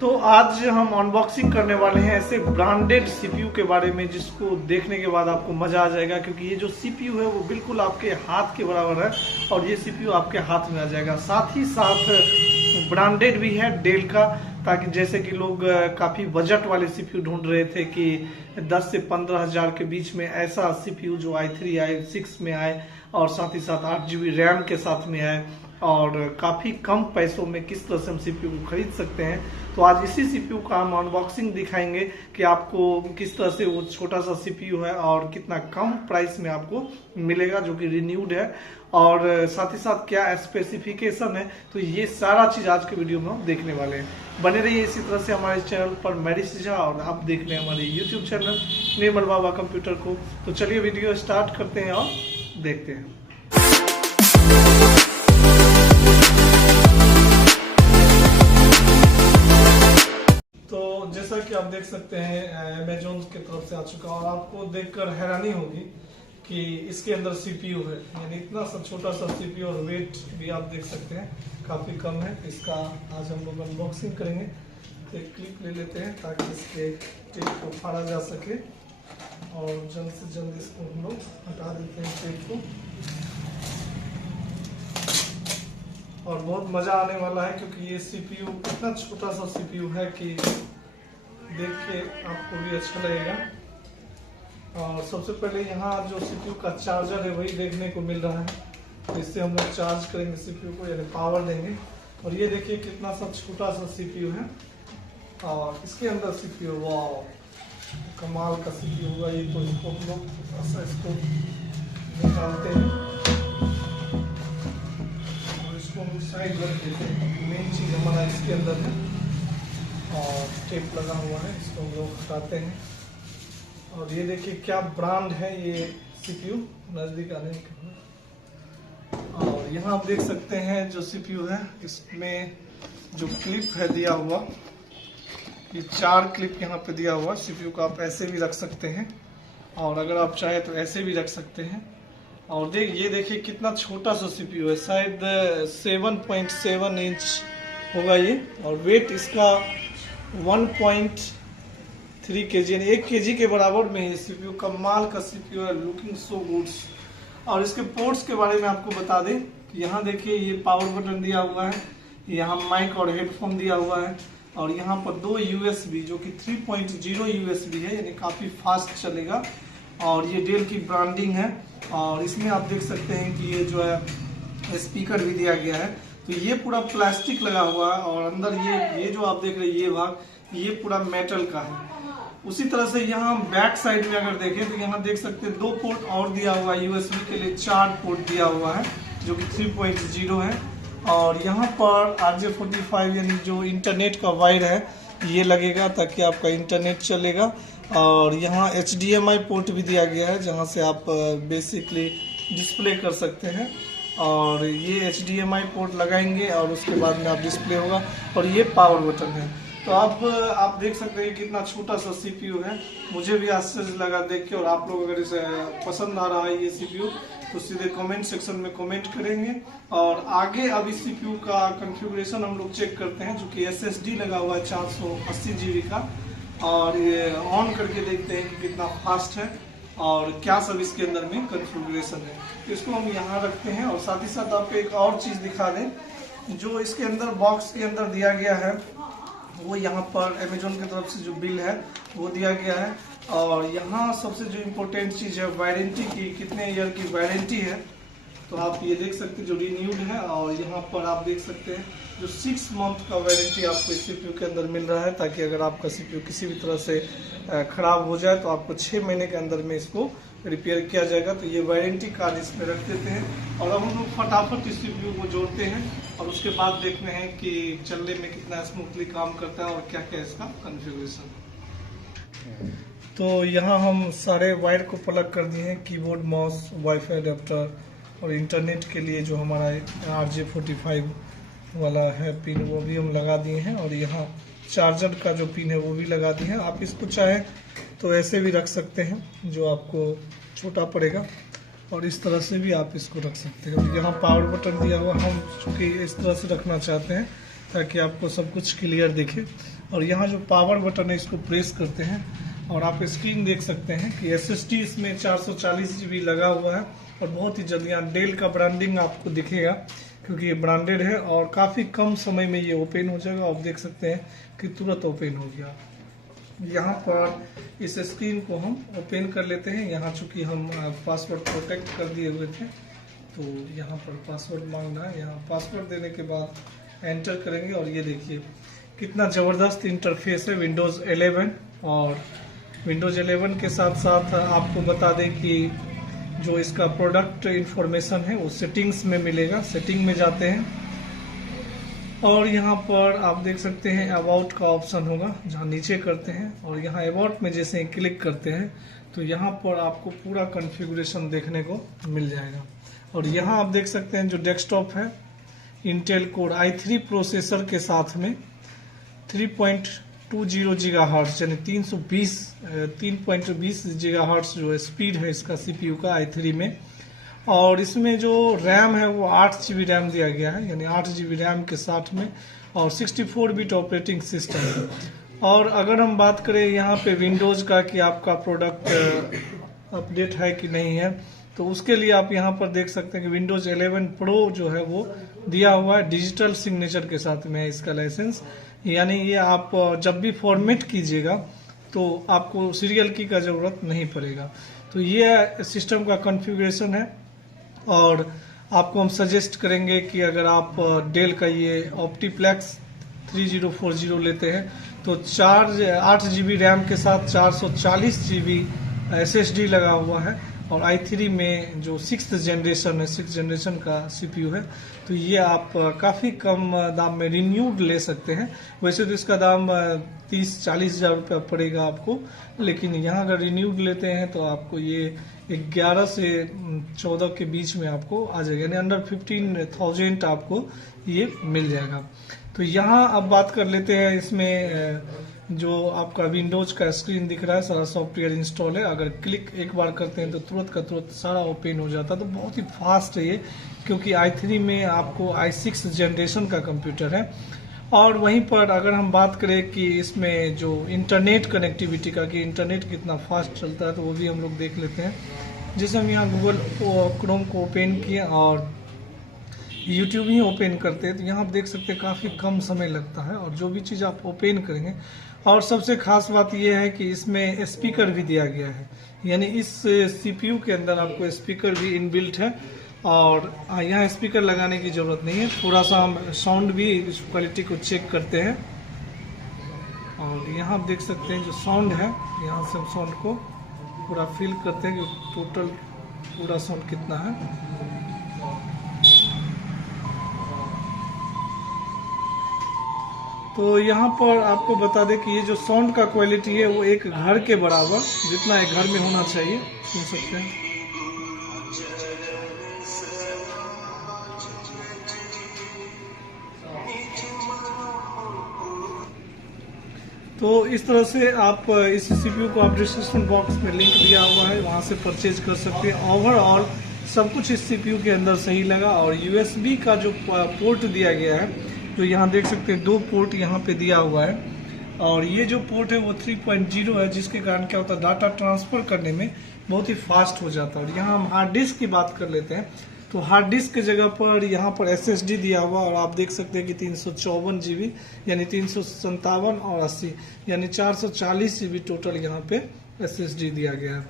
तो आज हम अनबॉक्सिंग करने वाले हैं ऐसे ब्रांडेड सीपीयू के बारे में जिसको देखने के बाद आपको मजा आ जाएगा, क्योंकि ये जो सीपीयू है वो बिल्कुल आपके हाथ के बराबर है और ये सीपीयू आपके हाथ में आ जाएगा। साथ ही साथ ब्रांडेड भी है डेल का, ताकि जैसे कि लोग काफ़ी बजट वाले सीपीयू ढूंढ रहे थे कि 10 से 15 हज़ार के बीच में ऐसा सीपीयू जो i3 i6 में आए और साथ ही साथ 8 GB रैम के साथ में आए और काफ़ी कम पैसों में किस तरह से हम सीपीयू को खरीद सकते हैं। तो आज इसी सीपीयू का हम अनबॉक्सिंग दिखाएंगे कि आपको किस तरह से वो छोटा सा सीपीयू है और कितना कम प्राइस में आपको मिलेगा, जो कि रिन्यूड है, और साथ ही साथ क्या स्पेसिफिकेशन है। तो ये सारा चीज़ आज के वीडियो में हम देखने वाले हैं। बने रहिए इसी तरह से हमारे चैनल पर मेडिस झा, और आप देख रहे हैं हमारे यूट्यूब चैनल निर्मल बाबा कंप्यूटर को। तो चलिए वीडियो स्टार्ट करते हैं और देखते हैं। तो जैसा कि आप देख सकते हैं अमेजोन की तरफ से आ चुका, और आपको देखकर हैरानी होगी कि इसके अंदर सीपीयू है, यानी इतना सा छोटा सा सीपीयू, और वेट भी आप देख सकते हैं काफ़ी कम है। इसका आज हम लोग अनबॉक्सिंग करेंगे। तो एक क्लिप ले लेते हैं ताकि इसके टेप को फाड़ा जा सके, और जल्द से जल्द इसको हम लोग हटा देते हैं टेप को। और बहुत मज़ा आने वाला है, क्योंकि ये सीपीयू इतना छोटा सा सीपीयू है कि देख के आपको भी अच्छा लगेगा। और सबसे पहले यहाँ जो सीपीयू का चार्जर है वही देखने को मिल रहा है, तो इससे हम लोग चार्ज करेंगे सीपीयू को, यानी पावर देंगे। और ये देखिए कितना सा छोटा सा सीपीयू है, और इसके अंदर सीपीयू, वाह कमाल का सीपीयू होगा ये। तो इसको हम लोग थोड़ा सा इसको निकालते हैं और इसको हम साइड रख देते हैं। मेन चीज़ हमारा इसके अंदर है, और टेप लगा हुआ है, इसको हम लोग हटाते हैं। और ये देखिए क्या ब्रांड है ये सीपीयू, नज़दीक आने के बाद। और यहाँ आप देख सकते हैं जो सीपीयू है, इसमें जो क्लिप है दिया हुआ, ये 4 क्लिप यहाँ पे दिया हुआ। सीपीयू को आप ऐसे भी रख सकते हैं, और अगर आप चाहे तो ऐसे भी रख सकते हैं। और ये देखिए कितना छोटा सा सीपीयू है, शायद 7.7 इंच होगा ये, और वेट इसका 1.3 kg, यानी 1 kg के बराबर में है सीपीयू। कमाल का सीपीयू है, लुकिंग सो गुड्स। और इसके पोर्ट्स के बारे में आपको बता दें कि यहाँ देखिए ये पावर बटन दिया हुआ है, यहाँ माइक और हेडफोन दिया हुआ है, और यहाँ पर 2 USB जो कि 3.0 USB है, यानी काफ़ी फास्ट चलेगा। और ये डेल की ब्रांडिंग है, और इसमें आप देख सकते हैं कि ये जो है स्पीकर भी दिया गया है। तो ये पूरा प्लास्टिक लगा हुआ है, और अंदर ये जो आप देख रहे हैं ये भाग, ये पूरा मेटल का है। उसी तरह से यहाँ बैक साइड में अगर देखें तो यहाँ देख सकते हैं 2 पोर्ट और दिया हुआ है, USB के लिए 4 पोर्ट दिया हुआ है जो कि 3.0 है। और यहाँ पर RJ45 यानी जो इंटरनेट का वायर है ये लगेगा, ताकि आपका इंटरनेट चलेगा। और यहाँ HDMI पोर्ट भी दिया गया है, जहाँ से आप बेसिकली डिस्प्ले कर सकते हैं। और ये HDMI पोर्ट लगाएंगे और उसके बाद में आप डिस्प्ले होगा। और ये पावर बटन है। तो अब आप देख सकते हैं कितना छोटा सा सीपीयू है। मुझे भी आश्चर्य लगा देख के, और आप लोग अगर इसे पसंद आ रहा है ये सीपीयू तो सीधे कमेंट सेक्शन में कमेंट करेंगे। और आगे अब इस सीपीयू का कॉन्फ़िगरेशन हम लोग चेक करते हैं, जो कि SSD लगा हुआ है 480 GB का, और ये ऑन करके देखते हैं कि कितना फास्ट है और क्या सब इसके अंदर में कॉन्फ़िगरेशन है। तो इसको हम यहाँ रखते हैं, और साथ ही साथ आपको एक और चीज़ दिखा दें, जो इसके अंदर बॉक्स के अंदर दिया गया है वो यहाँ पर अमेजोन की तरफ से जो बिल है वो दिया गया है। और यहाँ सबसे जो इम्पोर्टेंट चीज़ है वारंटी की, कितने ईयर की वारंटी है, तो आप ये देख सकते हैं जो रिन्यूड है। और यहाँ पर आप देख सकते हैं जो 6 मंथ का वारंटी आपको इस सीपीयू के अंदर मिल रहा है, ताकि अगर आपका सीपीयू किसी भी तरह से ख़राब हो जाए तो आपको 6 महीने के अंदर में इसको रिपेयर किया जाएगा। तो ये वारंटी कार्ड इसमें रख देते हैं, और अब हम लोग फटाफट इस सीपीयू को जोड़ते हैं, और उसके बाद देखते हैं कि चलने में कितना स्मूथली काम करता है और क्या क्या इसका कॉन्फ़िगरेशन है। तो यहाँ हम सारे वायर को प्लग कर दिए हैं, कीबोर्ड, माउस, वाईफाई अडेप्टर, और इंटरनेट के लिए जो हमारा RJ45 वाला है पिन वो भी हम लगा दिए हैं। और यहाँ चार्जर का जो पिन है वो भी लगा दिए हैं। आप इसको चाहें तो ऐसे भी रख सकते हैं, जो आपको छोटा पड़ेगा, और इस तरह से भी आप इसको रख सकते हैं। यहाँ पावर बटन दिया हुआ, हम चूँकि इस तरह से रखना चाहते हैं ताकि आपको सब कुछ क्लियर दिखे। और यहाँ जो पावर बटन है इसको प्रेस करते हैं और आप स्क्रीन देख सकते हैं कि SSD इसमें 440 GB लगा हुआ है। और बहुत ही जल्दी यहाँ डेल का ब्रांडिंग आपको दिखेगा क्योंकि ये ब्रांडेड है और काफ़ी कम समय में ये ओपन हो जाएगा। आप देख सकते हैं कि तुरंत ओपन हो गया। यहाँ पर इस स्क्रीन को हम ओपन कर लेते हैं। यहाँ चूंकि हम पासवर्ड प्रोटेक्ट कर दिए हुए थे तो यहाँ पर पासवर्ड मांग रहा है। यहाँ पासवर्ड देने के बाद एंटर करेंगे और ये देखिए कितना ज़बरदस्त इंटरफेस है विंडोज़ 11। और विंडोज़ 11 के साथ साथ आपको बता दें कि जो इसका प्रोडक्ट इंफॉर्मेशन है वो सेटिंग्स में मिलेगा। सेटिंग में जाते हैं और यहाँ पर आप देख सकते हैं अबाउट का ऑप्शन होगा, जहाँ नीचे करते हैं और यहाँ अबाउट में जैसे क्लिक करते हैं तो यहाँ पर आपको पूरा कॉन्फ़िगरेशन देखने को मिल जाएगा। और यहाँ आप देख सकते हैं जो डेस्कटॉप है इंटेल कोर i3 प्रोसेसर के साथ में 3.20 GHz यानी 3.20 GHz जो स्पीड है इसका CPU का i3 में। और इसमें जो रैम है वो 8 GB रैम दिया गया है, यानी 8 GB रैम के साथ में और 64 बिट ऑपरेटिंग सिस्टम है। और अगर हम बात करें यहाँ पे विंडोज़ का कि आपका प्रोडक्ट अपडेट है कि नहीं है, तो उसके लिए आप यहाँ पर देख सकते हैं कि विंडोज़ 11 प्रो जो है वो दिया हुआ है डिजिटल सिग्नेचर के साथ में है इसका लाइसेंस। यानी ये आप जब भी फॉर्मेट कीजिएगा तो आपको सीरियल की का ज़रूरत नहीं पड़ेगा। तो ये सिस्टम का कॉन्फ़िगरेशन है। और आपको हम सजेस्ट करेंगे कि अगर आप डेल का ये ऑप्टीप्लेक्स 3040 लेते हैं तो 8 GB रैम के साथ 440 GB SSD लगा हुआ है और i3 में जो 6th जनरेशन का CPU है। तो ये आप काफ़ी कम दाम में रिन्यूड ले सकते हैं। वैसे तो इसका दाम 30-40 हज़ार रुपया पड़ेगा आपको, लेकिन यहाँ अगर रिन्यूड लेते हैं तो आपको ये 11 से 14 के बीच में आपको आ जाएगा, यानी अंडर 15,000 आपको ये मिल जाएगा। तो यहाँ अब बात कर लेते हैं इसमें जो आपका विंडोज का स्क्रीन दिख रहा है सारा सॉफ्टवेयर इंस्टॉल है। अगर क्लिक एक बार करते हैं तो तुरंत का तुरंत सारा ओपन हो जाता है। तो बहुत ही फास्ट है ये, क्योंकि i3 में आपको i6 जनरेशन का कंप्यूटर है। और वहीं पर अगर हम बात करें कि इसमें जो इंटरनेट कनेक्टिविटी का कि इंटरनेट कितना फास्ट चलता है तो वो भी हम लोग देख लेते हैं। जैसे हम यहाँ गूगल क्रोम को ओपन किए और यूट्यूब ही ओपन करते हैं तो यहाँ आप देख सकते हैं काफ़ी कम समय लगता है और जो भी चीज़ आप ओपन करेंगे। और सबसे खास बात यह है कि इसमें स्पीकर भी दिया गया है, यानी इस CPU के अंदर आपको स्पीकर भी इनबिल्ट है और यहाँ स्पीकर लगाने की ज़रूरत नहीं है। थोड़ा सा हम साउंड भी इस क्वालिटी को चेक करते हैं और यहाँ आप देख सकते हैं जो साउंड है, यहाँ से हम साउंड को पूरा फील करते हैं कि टोटल पूरा साउंड कितना है। तो यहाँ पर आपको बता दें कि ये जो साउंड का क्वालिटी है वो एक घर के बराबर, जितना एक घर में होना चाहिए, सुन सकते हैं। तो इस तरह से आप इस CPU को आप डिस्क्रिप्शन बॉक्स में लिंक दिया हुआ है, वहाँ से परचेज कर सकते हैं। ओवरऑल सब कुछ इस CPU के अंदर सही लगा। और USB का जो पोर्ट दिया गया है, तो यहाँ देख सकते हैं 2 पोर्ट यहाँ पे दिया हुआ है और ये जो पोर्ट है वो 3.0 है, जिसके कारण क्या होता है डाटा ट्रांसफ़र करने में बहुत ही फास्ट हो जाता है। और यहाँ हम हार्ड डिस्क की बात कर लेते हैं तो हार्ड डिस्क की जगह पर यहाँ पर SSD दिया हुआ और आप देख सकते हैं कि 354 GB यानी 357 और 80 यानी 440 GB टोटल यहाँ पे SSD दिया गया है।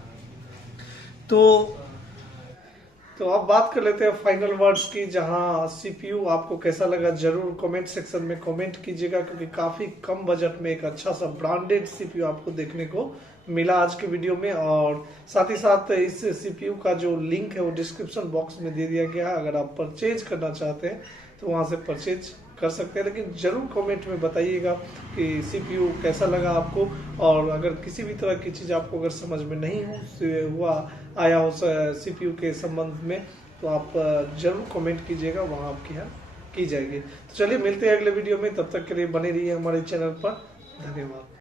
तो अब बात कर लेते हैं फाइनल वर्ड्स की, जहां CPU आपको कैसा लगा जरूर कमेंट सेक्शन में कमेंट कीजिएगा, क्योंकि काफ़ी कम बजट में एक अच्छा सा ब्रांडेड CPU आपको देखने को मिला आज के वीडियो में। और साथ ही साथ इस CPU का जो लिंक है वो डिस्क्रिप्शन बॉक्स में दे दिया गया है। अगर आप परचेज करना चाहते हैं तो वहां से परचेज कर सकते हैं, लेकिन जरूर कमेंट में बताइएगा कि CPU कैसा लगा आपको। और अगर किसी भी तरह की चीज़ आपको अगर समझ में नहीं आया हो CPU के संबंध में तो आप जरूर कमेंट कीजिएगा, वहाँ आपकी हेल्प की जाएगी। तो चलिए मिलते हैं अगले वीडियो में, तब तक के लिए बने रहिए हमारे चैनल पर। धन्यवाद।